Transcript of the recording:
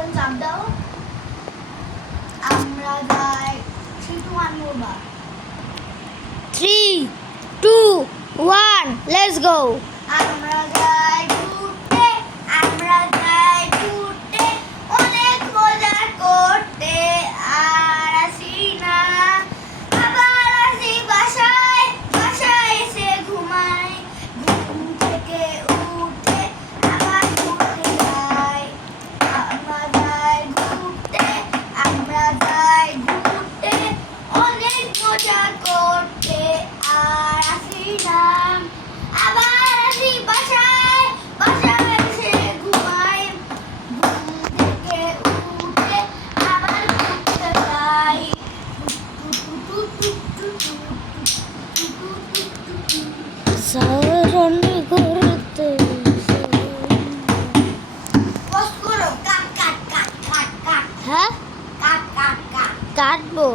একজন চাপ দাও। আমরা যাই 3 2 1 বলবা। 3 2 1 লেটস গো। আমরা যাই ঘুরতে, আমরা যাই ঘুরতে, অনেক মজা করতে, আর আসি না। আবার আসি বাসায়, বাসায় এসে ঘুমাই, ঘুম থেকে উঠে আবার ঘুরতে যাই। আমরা যাই ঘুরতে, আমরা যাই ঘুরতে, অনেক মজা করতে, আর আসি না। আবার আসি বাসায়, বাসায় এসে ঘুমাই, ঘুম থেকে উঠে আবার ঘুরতে যাই। সারণ ঘুরতে বস করো, কাট কাট কাট কাট কাট হ্যাঁ কাট কাট কাট। কাটবো।